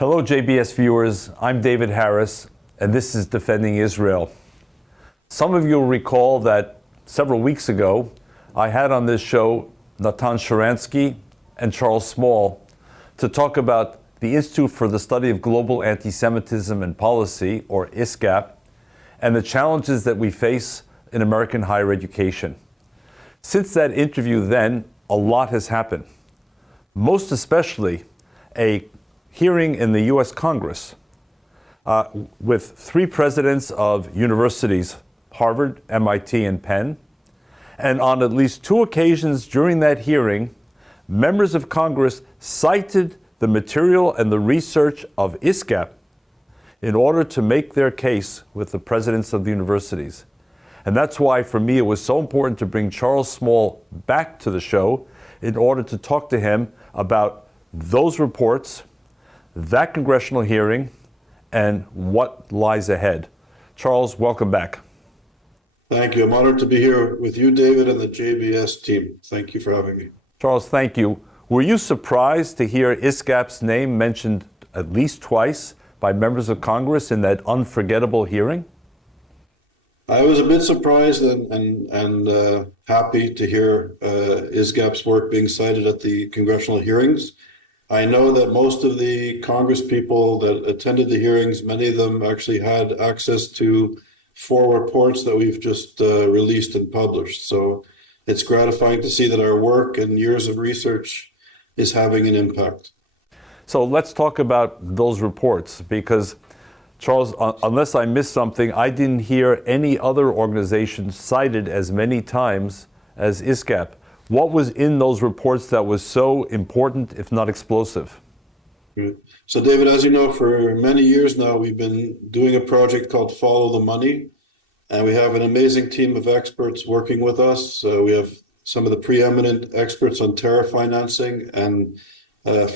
Hello, JBS viewers. I'm David Harris, and this is Defending Israel. Some of you will recall that several weeks ago, I had on this show Natan Sharansky and Charles Small to talk about the Institute for the Study of Global Antisemitism and Policy, or ISGAP, and the challenges that we face in American higher education. Since that interview then, a lot has happened. Most especially a hearing in the U.S. Congress with three presidents of universities, Harvard, MIT, and Penn. And on at least two occasions during that hearing, members of Congress cited the material and the research of ISGAP in order to make their case with the presidents of the universities. And that's why, for me, it was so important to bring Charles Small back to the show in order to talk to him about those reports, that congressional hearing, and what lies ahead. Charles, welcome back. Thank you. I'm honored to be here with you, David, and the JBS team. Thank you for having me. Charles, thank you. Were you surprised to hear ISGAP's name mentioned at least twice by members of Congress in that unforgettable hearing? I was a bit surprised and happy to hear ISGAP's work being cited at the congressional hearings. I know that most of the Congress people that attended the hearings, many of them actually had access to 4 reports that we've just released and published. So it's gratifying to see that our work and years of research is having an impact. So let's talk about those reports, because Charles, unless I missed something, I didn't hear any other organization cited as many times as ISGAP. What was in those reports that was so important, if not explosive? So David, as you know, for many years now, we've been doing a project called Follow the Money, and we have an amazing team of experts working with us. We have some of the preeminent experts on terror financing and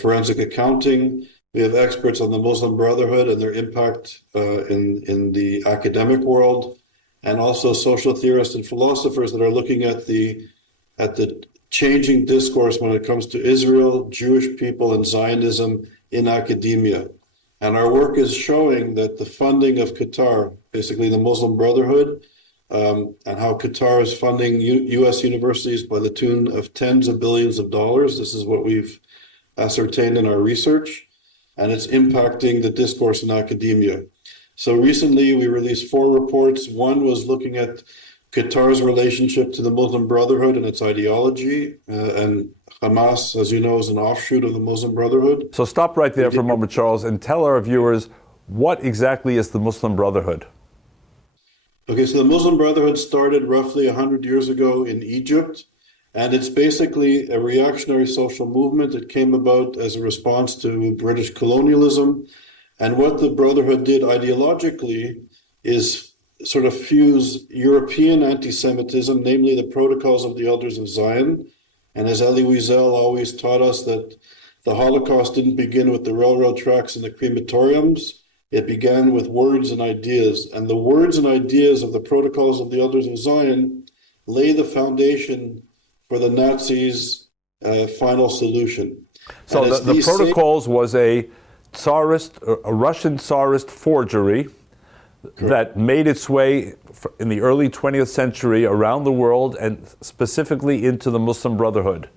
forensic accounting. We have experts on the Muslim Brotherhood and their impact in the academic world, and also social theorists and philosophers that are looking at the changing discourse when it comes to Israel, Jewish people, and Zionism in academia. And our work is showing that the funding of Qatar, basically the Muslim Brotherhood, and how Qatar is funding U.S. universities by the tune of tens of billions of dollars. This is what we've ascertained in our research, and it's impacting the discourse in academia. So recently we released 4 reports. One was looking at Qatar's relationship to the Muslim Brotherhood and its ideology, and Hamas, as you know, is an offshoot of the Muslim Brotherhood. So stop right there for a moment, Charles, and tell our viewers, what exactly is the Muslim Brotherhood? Okay, so the Muslim Brotherhood started roughly 100 years ago in Egypt, and it's basically a reactionary social movement. It came about as a response to British colonialism. And what the Brotherhood did ideologically is sort of fuse European anti-Semitism, namely the Protocols of the Elders of Zion. And as Elie Wiesel always taught us, that the Holocaust didn't begin with the railroad tracks and the crematoriums. It began with words and ideas. And the words and ideas of the Protocols of the Elders of Zion lay the foundation for the Nazis' final solution. So the Protocols was a Russian Tsarist forgery. Correct. That made its way in the early 20th century around the world and specifically into the Muslim Brotherhood.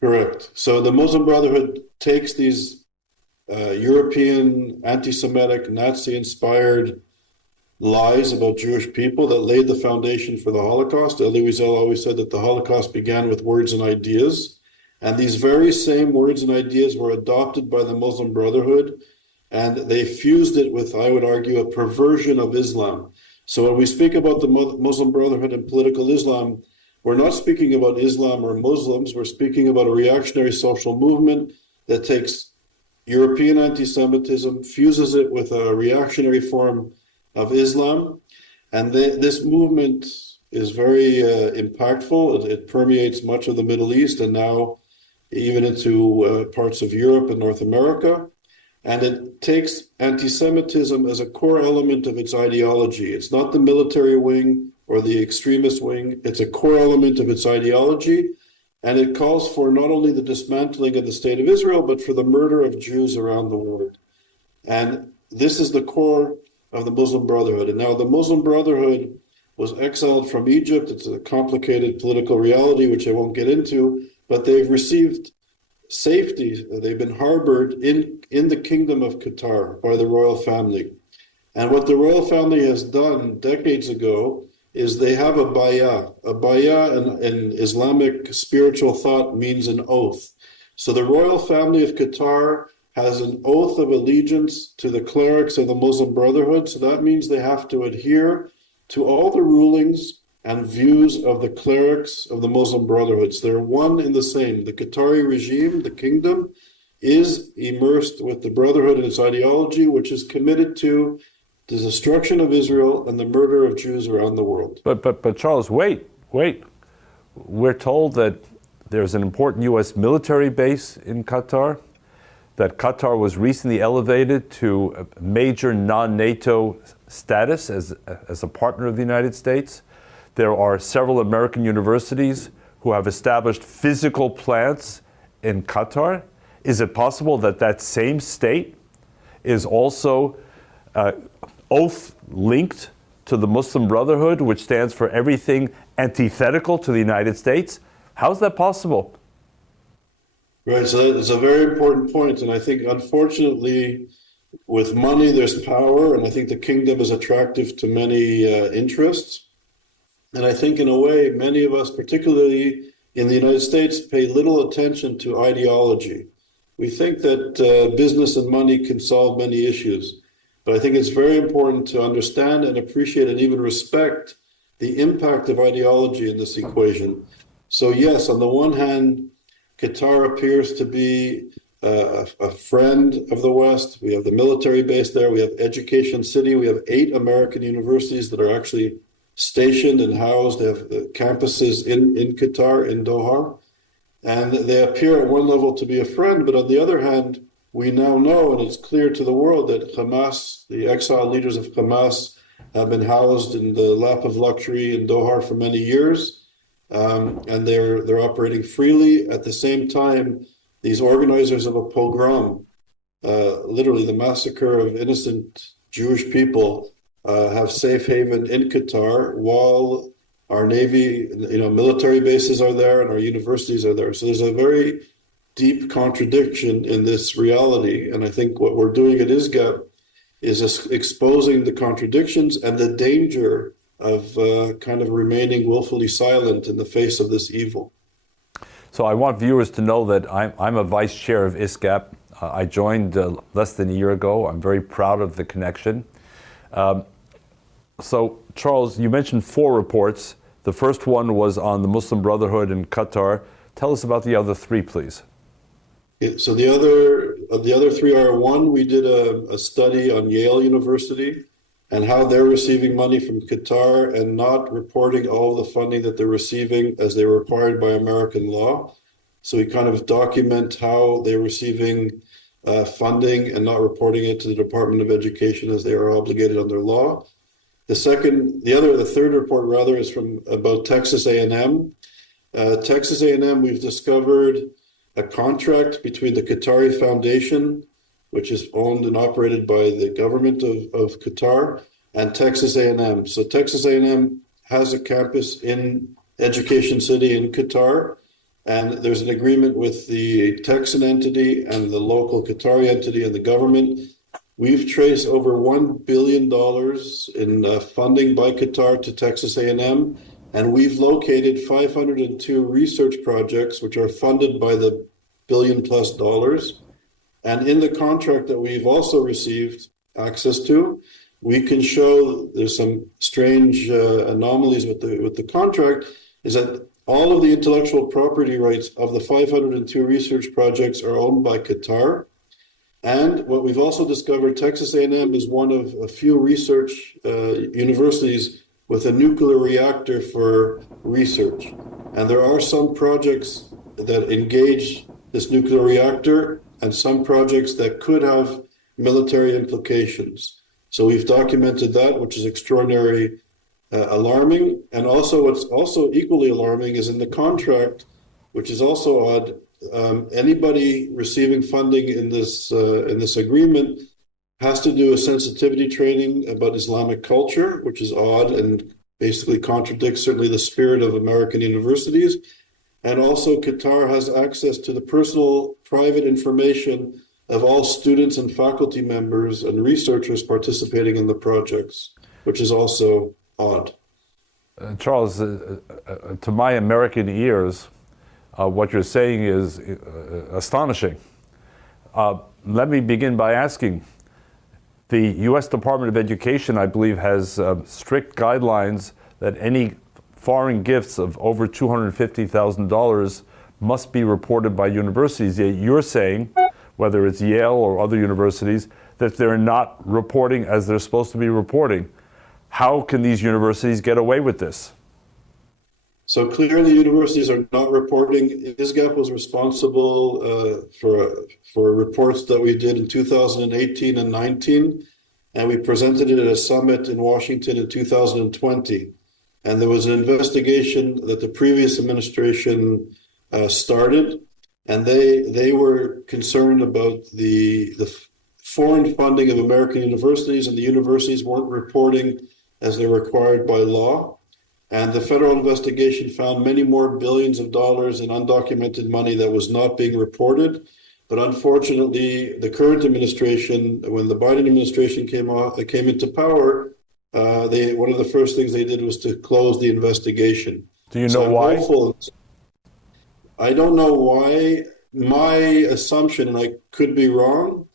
Correct. So the Muslim Brotherhood takes these European anti-Semitic, Nazi-inspired lies about Jewish people that laid the foundation for the Holocaust. Elie Wiesel always said that the Holocaust began with words and ideas. And these very same words and ideas were adopted by the Muslim Brotherhood, and they fused it with, I would argue, a perversion of Islam. So when we speak about the Muslim Brotherhood and political Islam, we're not speaking about Islam or Muslims. We're speaking about a reactionary social movement that takes European anti-Semitism, fuses it with a reactionary form of Islam. And this movement is very impactful. It permeates much of the Middle East and now even into parts of Europe and North America. And it takes anti-Semitism as a core element of its ideology. It's not the military wing or the extremist wing. It's a core element of its ideology. And it calls for not only the dismantling of the state of Israel, but for the murder of Jews around the world. And this is the core of the Muslim Brotherhood. And now the Muslim Brotherhood was exiled from Egypt. It's a complicated political reality, which I won't get into, but they've received safety. They've been harbored in the kingdom of Qatar by the royal family. And what the royal family has done decades ago is they have a bayah. A bayah in Islamic spiritual thought means an oath. So the royal family of Qatar has an oath of allegiance to the clerics of the Muslim Brotherhood. So that means they have to adhere to all the rulings and views of the clerics of the Muslim Brotherhood. So they're one and the same. The Qatari regime, the kingdom, is immersed with the Brotherhood and its ideology, which is committed to the destruction of Israel and the murder of Jews around the world. But Charles, wait. We're told that there's an important U.S. military base in Qatar, that Qatar was recently elevated to a major non-NATO status as a partner of the United States. There are several American universities who have established physical plants in Qatar. Is it possible that that same state is also oath linked to the Muslim Brotherhood, which stands for everything antithetical to the United States? How's that possible? Right, so that's a very important point. And I think, unfortunately, with money, there's power. And I think the kingdom is attractive to many interests. And I think, in a way, many of us, particularly in the United States, pay little attention to ideology. We think that business and money can solve many issues. But I think it's very important to understand and appreciate and even respect the impact of ideology in this equation. So yes, on the one hand, Qatar appears to be a friend of the West. We have the military base there. We have Education City. We have 8 American universities that are actually stationed and housed. They have campuses in Qatar, in Doha. And they appear at one level to be a friend, but on the other hand, we now know, and it's clear to the world, that Hamas, the exiled leaders of Hamas, have been housed in the lap of luxury in Doha for many years, and they're operating freely. At the same time, these organizers of a pogrom, literally the massacre of innocent Jewish people, have safe haven in Qatar, while our Navy, military bases are there and our universities are there. So there's a very deep contradiction in this reality. And I think what we're doing at ISGAP is exposing the contradictions and the danger of kind of remaining willfully silent in the face of this evil. So I want viewers to know that I'm a vice chair of ISGAP. I joined less than a year ago. I'm very proud of the connection. So Charles, you mentioned 4 reports. The first one was on the Muslim Brotherhood in Qatar. Tell us about the other 3, please. So the other 3 are: one, we did a study on Yale University and how they're receiving money from Qatar and not reporting all the funding that they're receiving as they're required by American law. So we kind of document how they're receiving funding and not reporting it to the Department of Education as they are obligated under law. The third report rather is about Texas A&M. Texas A&M, we've discovered a contract between the Qatari Foundation, which is owned and operated by the government of Qatar, and Texas A&M. So Texas A&M has a campus in Education City in Qatar, and there's an agreement with the Texan entity and the local Qatari entity and the government. We've traced over $1 billion in funding by Qatar to Texas A&M, and we've located 502 research projects which are funded by the $1 billion+. And in the contract that we've also received access to, we can show there's some strange anomalies with the contract, is that all of the intellectual property rights of the 502 research projects are owned by Qatar. And what we've also discovered, Texas A&M is one of a few research universities with a nuclear reactor for research. And there are some projects that engage this nuclear reactor and some projects that could have military implications. So we've documented that, which is extraordinarily alarming. And also what's also equally alarming is in the contract, which is also odd. Anybody receiving funding in this agreement has to do a sensitivity training about Islamic culture, which is odd and basically contradicts certainly the spirit of American universities. And also Qatar has access to the personal private information of all students and faculty members and researchers participating in the projects, which is also odd. Charles, to my American ears, what you're saying is astonishing. Let me begin by asking, the U.S. Department of Education, I believe, has strict guidelines that any foreign gifts of over $250,000 must be reported by universities. Yet you're saying, whether it's Yale or other universities, that they're not reporting as they're supposed to be reporting. How can these universities get away with this? So clearly, universities are not reporting. ISGAP was responsible for reports that we did in 2018 and 19, and we presented it at a summit in Washington in 2020. And there was an investigation that the previous administration started, and they were concerned about the foreign funding of American universities, and the universities weren't reporting as they're required by law. And the federal investigation found many more billions of dollars in undocumented money that was not being reported. But unfortunately, the current administration, when the Biden administration came into power, one of the first things they did was to close the investigation. Do you know why? I don't know why. My assumption, and I could be wrong,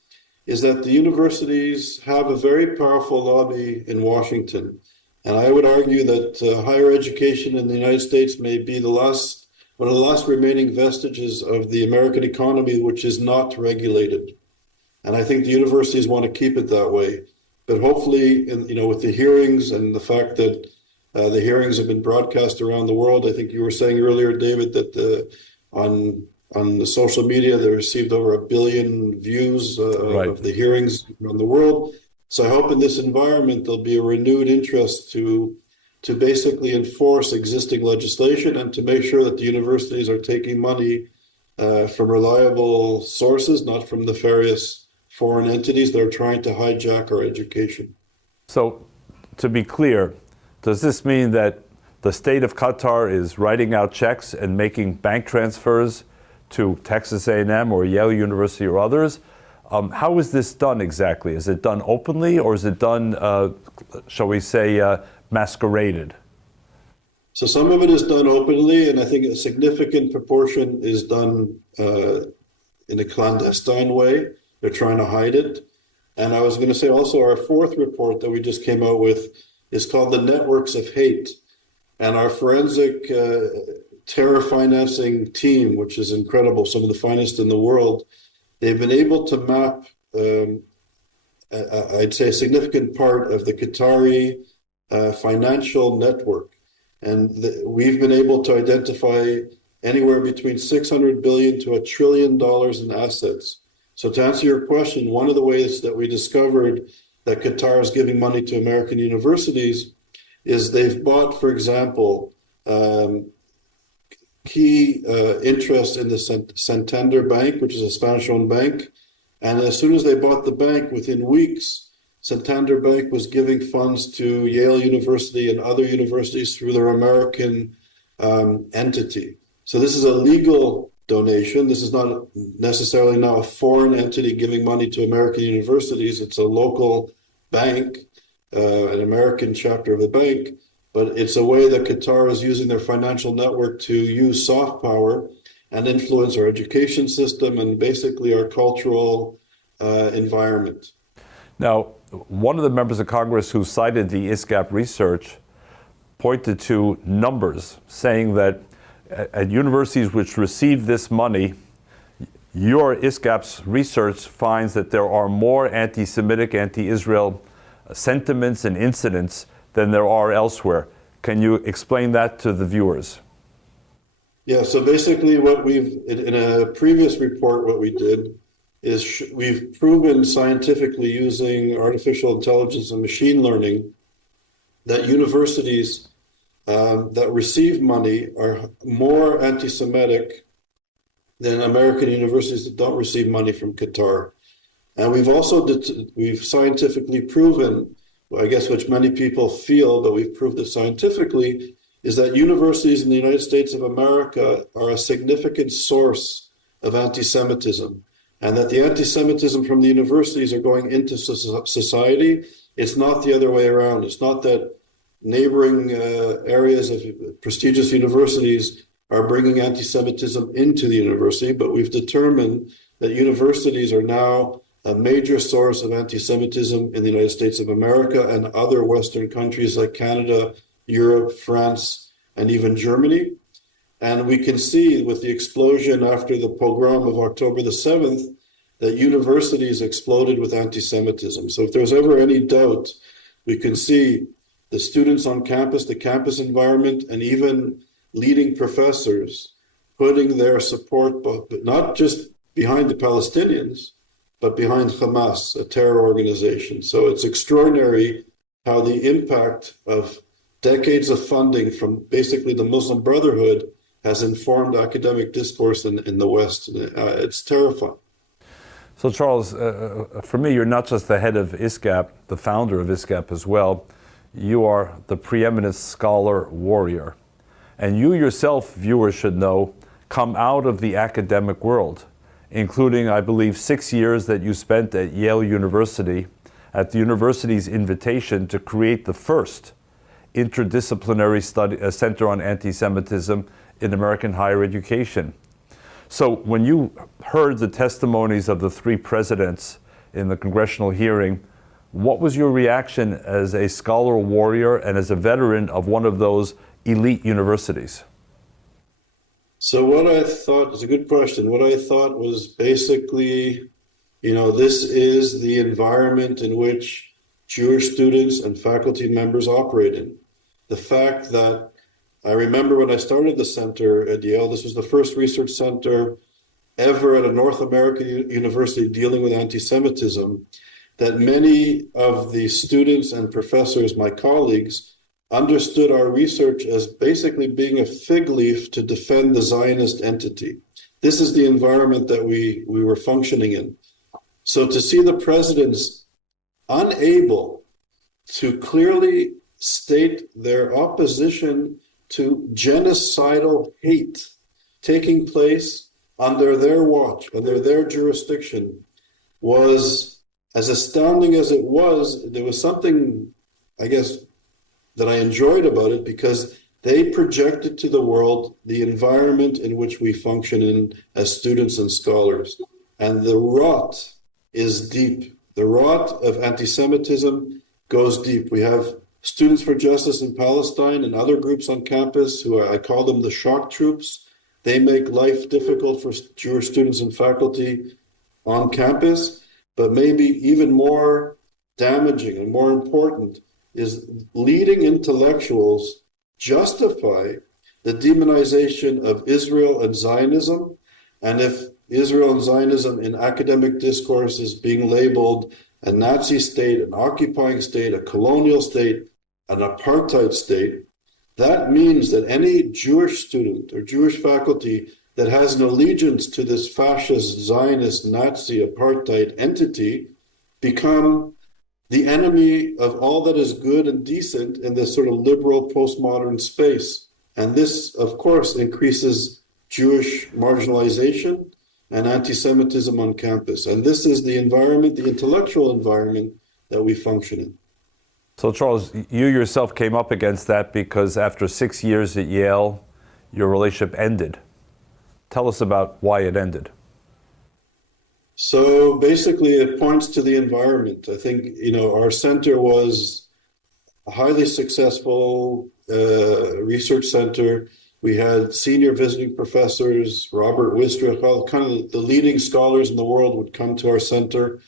is that the universities have a very powerful lobby in Washington. And I would argue that higher education in the United States may be one of the last remaining vestiges of the American economy, which is not regulated. And I think the universities want to keep it that way. But hopefully, with the hearings and the fact that the hearings have been broadcast around the world, I think you were saying earlier, David, that on the social media, they received over 1 billion views right. of the hearings around the world. So I hope in this environment, there'll be a renewed interest to basically enforce existing legislation and to make sure that the universities are taking money from reliable sources, not from nefarious foreign entities that are trying to hijack our education. So, to be clear, does this mean that the state of Qatar is writing out checks and making bank transfers to Texas A&M or Yale University or others? How is this done exactly? Is it done openly, or is it done, shall we say, masqueraded? So some of it is done openly, and I think a significant proportion is done in a clandestine way. They're trying to hide it. And I was going to say also our fourth report that we just came out with is called The Networks of Hate. And our forensic terror financing team, which is incredible, some of the finest in the world, they've been able to map, I'd say, a significant part of the Qatari financial network. And we've been able to identify anywhere between 600 billion to $1 trillion in assets. So to answer your question, one of the ways that we discovered that Qatar is giving money to American universities is they've bought, for example, key interest in the Santander Bank, which is a Spanish-owned bank. And as soon as they bought the bank, within weeks, Santander Bank was giving funds to Yale University and other universities through their American entity. So this is a legal donation. This is not necessarily now a foreign entity giving money to American universities. It's a local bank, an American chapter of the bank. But it's a way that Qatar is using their financial network to use soft power and influence our education system and basically our cultural environment. Now, one of the members of Congress who cited the ISGAP research pointed to numbers saying that at universities which receive this money, your ISGAP's research finds that there are more anti-Semitic, anti-Israel sentiments and incidents than there are elsewhere. Can you explain that to the viewers? Yeah, so basically what in a previous report, what we did is we've proven scientifically using artificial intelligence and machine learning that universities that receive money are more anti-Semitic than American universities that don't receive money from Qatar. And we've scientifically proven, well, I guess which many people feel, but we've proved it scientifically, is that universities in the United States of America are a significant source of anti-Semitism, and that the anti-Semitism from the universities are going into society. It's not the other way around. It's not that neighboring areas of prestigious universities are bringing anti-Semitism into the university, but we've determined that universities are now a major source of anti-Semitism in the United States of America and other Western countries like Canada, Europe, France, and even Germany. And we can see with the explosion after the pogrom of October the 7th that universities exploded with anti-Semitism. So if there's ever any doubt, we can see the students on campus, the campus environment, and even leading professors putting their support, but not just behind the Palestinians, but behind Hamas, a terror organization. So it's extraordinary how the impact of decades of funding from basically the Muslim Brotherhood has informed academic discourse in the West. It's terrifying. So Charles, for me, you're not just the head of ISGAP, the founder of ISGAP as well. You are the preeminent scholar warrior. And you yourself, viewers should know, come out of the academic world, including, I believe, 6 years that you spent at Yale University at the university's invitation to create the first interdisciplinary center on anti-Semitism in American higher education. So when you heard the testimonies of the three presidents in the congressional hearing, what was your reaction as a scholar warrior and as a veteran of one of those elite universities? So what I thought is a good question. What I thought was basically, this is the environment in which Jewish students and faculty members operate in. The fact that I remember when I started the center at Yale, this was the first research center ever at a North American university dealing with anti-Semitism, that many of the students and professors, my colleagues, understood our research as basically being a fig leaf to defend the Zionist entity. This is the environment that we were functioning in. So to see the presidents unable to clearly state their opposition to genocidal hate taking place under their watch, under their jurisdiction, was as astounding as it was. There was something, I guess, that I enjoyed about it, because they projected to the world the environment in which we function in as students and scholars. And the rot is deep. The rot of anti-Semitism goes deep. We have Students for Justice in Palestine and other groups on campus who I call them the shock troops. They make life difficult for Jewish students and faculty on campus, but maybe even more damaging and more important is leading intellectuals justify the demonization of Israel and Zionism. And if Israel and Zionism in academic discourse is being labeled a Nazi state, an occupying state, a colonial state, an apartheid state, that means that any Jewish student or Jewish faculty that has an allegiance to this fascist, Zionist, Nazi, apartheid entity become the enemy of all that is good and decent in this sort of liberal postmodern space. And this, of course, increases Jewish marginalization and anti-Semitism on campus. And this is the environment, the intellectual environment that we function in. So Charles, you yourself came up against that because after 6 years at Yale, your relationship ended. Tell us about why it ended. So basically, it points to the environment. I think, our center was a highly successful research center. We had senior visiting professors, Robert Wistrich, kind of the leading scholars in the world would come to our center.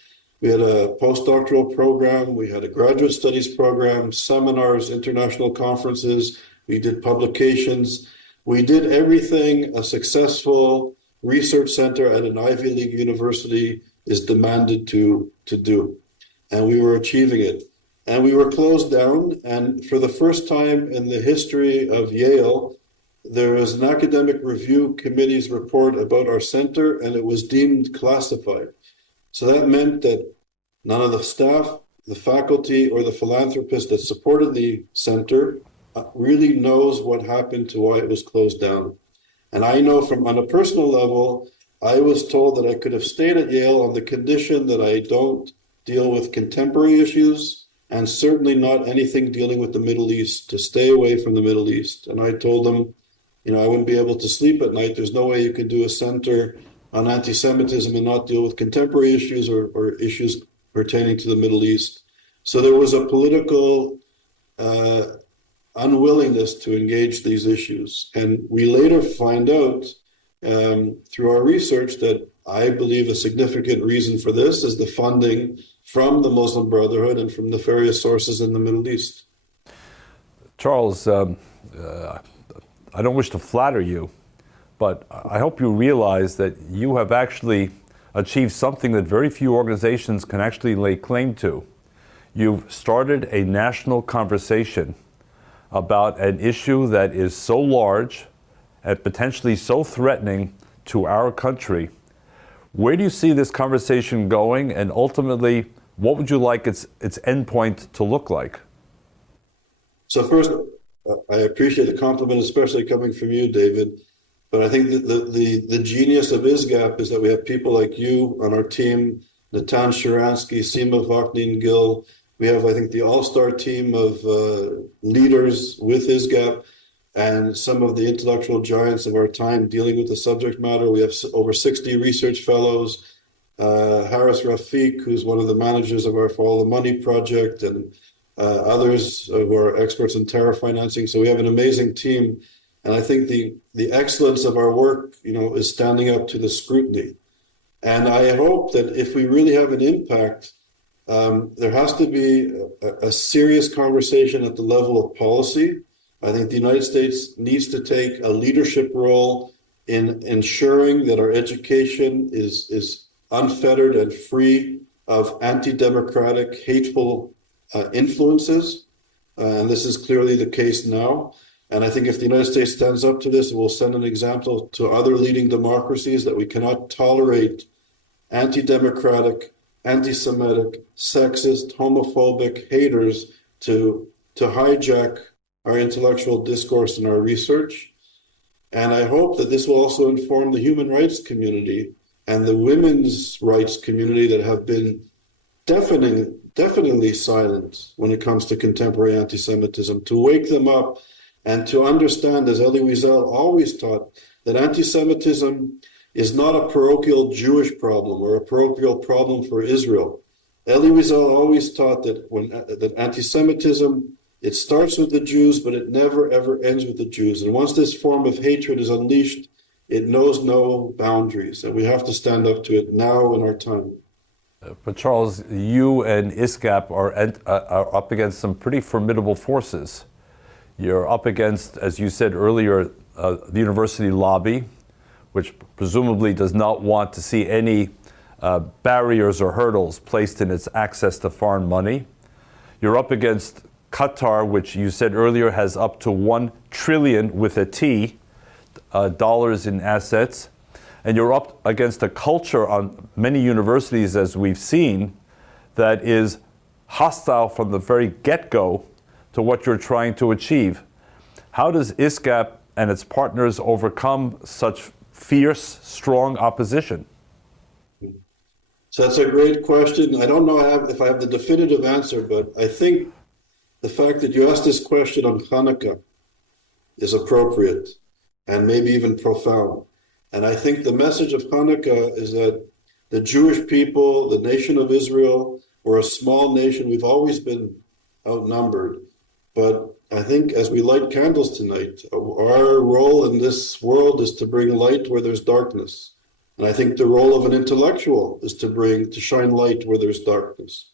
We had a postdoctoral program. We had a graduate studies program, seminars, international conferences. We did publications. We did everything a successful research center at an Ivy League university is demanded to do. And we were achieving it. And we were closed down. And for the first time in the history of Yale, there was an academic review committee's report about our center, and it was deemed classified. So that meant that none of the staff, the faculty, or the philanthropists that supported the center really knows what happened to why it was closed down. And I know from on a personal level, I was told that I could have stayed at Yale on the condition that I don't deal with contemporary issues and certainly not anything dealing with the Middle East, to stay away from the Middle East. And I told them, I wouldn't be able to sleep at night. There's no way you can do a center on anti-Semitism and not deal with contemporary issues or issues pertaining to the Middle East. So there was a political unwillingness to engage these issues. And we later find out through our research that I believe a significant reason for this is the funding from the Muslim Brotherhood and from the various sources in the Middle East. Charles, I don't wish to flatter you, but I hope you realize that you have actually achieved something that very few organizations can actually lay claim to. You've started a national conversation about an issue that is so large and potentially so threatening to our country. Where do you see this conversation going, and ultimately, what would you like its endpoint to look like? So first, I appreciate the compliment, especially coming from you, David. But I think that the genius of ISGAP is that we have people like you on our team, Natan Sharansky, Seema Vaknin-Gill. We have, I think, the all-star team of leaders with ISGAP and some of the intellectual giants of our time dealing with the subject matter. We have over 60 research fellows. Harris Rafiq, who's one of the managers of our Follow the Money project, and others who are experts in terror financing. So we have an amazing team. And I think the excellence of our work, is standing up to the scrutiny. And I hope that if we really have an impact, there has to be a serious conversation at the level of policy. I think the United States needs to take a leadership role in ensuring that our education is unfettered and free of anti-democratic, hateful influences. And this is clearly the case now. And I think if the United States stands up to this, it will send an example to other leading democracies that we cannot tolerate anti-democratic, anti-Semitic, sexist, homophobic haters to hijack our intellectual discourse and our research. And I hope that this will also inform the human rights community and the women's rights community that have been definitely silent when it comes to contemporary anti-Semitism, to wake them up and to understand, as Elie Wiesel always taught, that anti-Semitism is not a parochial Jewish problem or a parochial problem for Israel. Elie Wiesel always taught that anti-Semitism, it starts with the Jews, but it never ever ends with the Jews. And once this form of hatred is unleashed, it knows no boundaries, and we have to stand up to it now in our time. But Charles, you and ISGAP are up against some pretty formidable forces. You're up against, as you said earlier, the university lobby, which presumably does not want to see any barriers or hurdles placed in its access to foreign money. You're up against Qatar, which you said earlier has up to $1 trillion with a T dollars in assets. And you're up against a culture on many universities, as we've seen, that is hostile from the very get-go to what you're trying to achieve. How does ISGAP and its partners overcome such fierce, strong opposition? So that's a great question. I don't know if I have the definitive answer, but I think the fact that you asked this question on Hanukkah is appropriate and maybe even profound. And I think the message of Hanukkah is that the Jewish people, the nation of Israel, we're a small nation. We've always been outnumbered. But I think as we light candles tonight, our role in this world is to bring light where there's darkness. And I think the role of an intellectual is to shine light where there's darkness.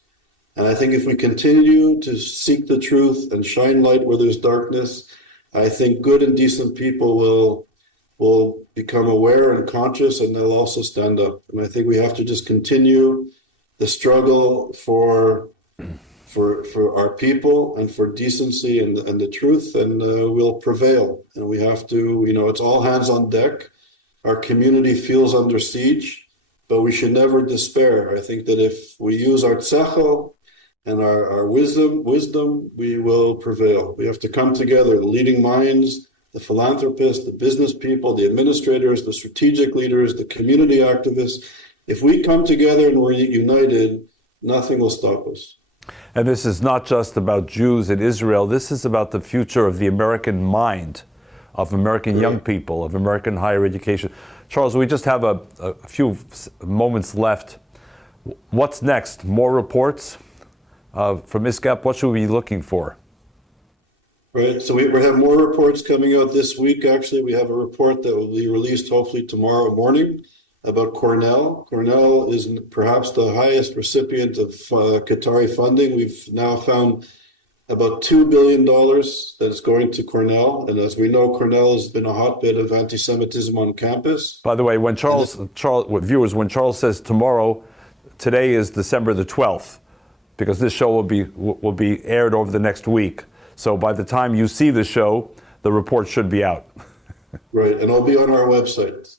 And I think if we continue to seek the truth and shine light where there's darkness, I think good and decent people will become aware and conscious, and they'll also stand up. And I think we have to just continue the struggle for for our people and for decency and the truth, and we'll prevail. And we have to, it's all hands on deck. Our community feels under siege, but we should never despair. I think that if we use our tzechel and our wisdom, we will prevail. We have to come together, the leading minds, the philanthropists, the business people, the administrators, the strategic leaders, the community activists. If we come together and we're united, nothing will stop us. And this is not just about Jews in Israel. This is about the future of the American mind, of American young people, of American higher education. Charles, we just have a few moments left. What's next? More reports from ISGAP? What should we be looking for? Right. So we have more reports coming out this week. Actually, we have a report that will be released hopefully tomorrow morning about Cornell. Cornell is perhaps the highest recipient of Qatari funding. We've now found about $2 billion that is going to Cornell. And as we know, Cornell has been a hotbed of anti-Semitism on campus. By the way, when when Charles says tomorrow, today is December the 12th, because this show will be aired over the next week. So by the time you see the show, the report should be out. Right, and it'll be on our website.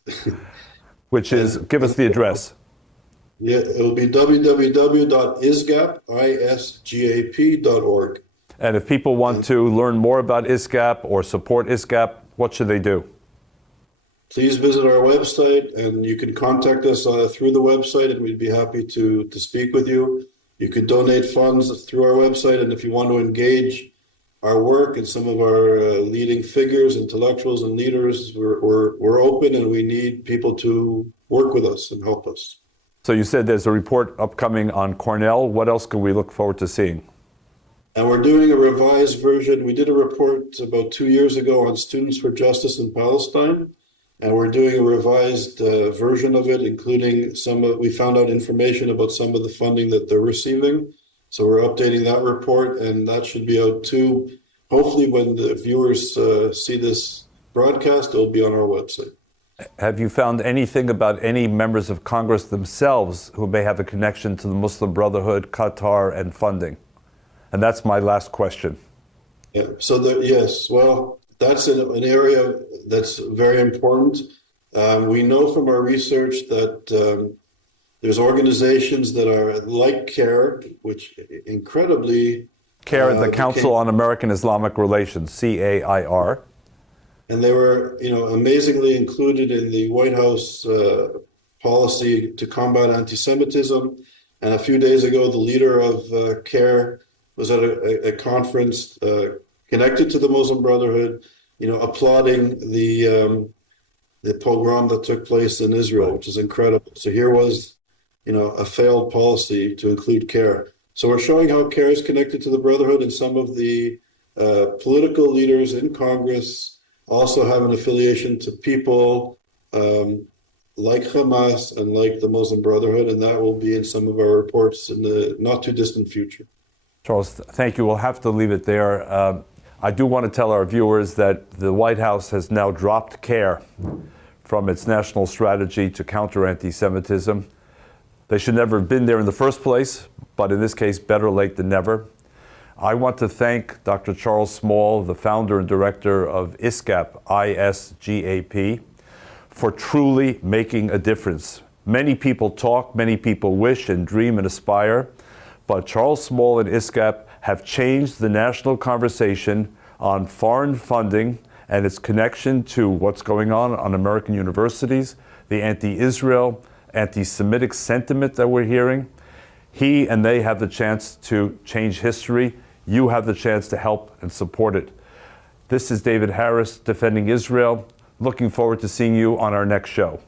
Which is, give us the address. Yeah, it'll be www.isgap.org. And if people want to learn more about ISGAP or support ISGAP, what should they do? Please visit our website, and you can contact us through the website, and we'd be happy to speak with you. You can donate funds through our website, and if you want to engage our work and some of our leading figures, intellectuals and leaders, we're open, and we need people to work with us and help us. So you said there's a report upcoming on Cornell. What else can we look forward to seeing? And we're doing a revised version. We did a report about 2 years ago on Students for Justice in Palestine, and we're doing a revised version of it, including we found out information about some of the funding that they're receiving. So we're updating that report, and that should be out too. Hopefully when the viewers see this broadcast, it'll be on our website. Have you found anything about any members of Congress themselves who may have a connection to the Muslim Brotherhood, Qatar, and funding? And that's my last question. Yeah. So yes, well, that's an area that's very important. We know from our research that there's organizations that are like CARE, which incredibly... CARE, the Council on American Islamic Relations, CAIR. And they were, amazingly included in the White House policy to combat anti-Semitism. And a few days ago, the leader of CARE was at a conference connected to the Muslim Brotherhood, applauding the pogrom that took place in Israel, which is incredible. So here was, a failed policy to include CARE. So we're showing how CARE is connected to the Brotherhood, and some of the political leaders in Congress also have an affiliation to people like Hamas and like the Muslim Brotherhood, and that will be in some of our reports in the not too distant future. Charles, thank you. We'll have to leave it there. I do want to tell our viewers that the White House has now dropped CARE from its national strategy to counter anti-Semitism. They should never have been there in the first place, but in this case, better late than never. I want to thank Dr. Charles Small, the founder and director of ISGAP, ISGAP, for truly making a difference. Many people talk, many people wish and dream and aspire, but Charles Small and ISGAP have changed the national conversation on foreign funding and its connection to what's going on American universities, the anti-Israel, anti-Semitic sentiment that we're hearing. He and they have the chance to change history. You have the chance to help and support it. This is David Harris, Defending Israel. Looking forward to seeing you on our next show.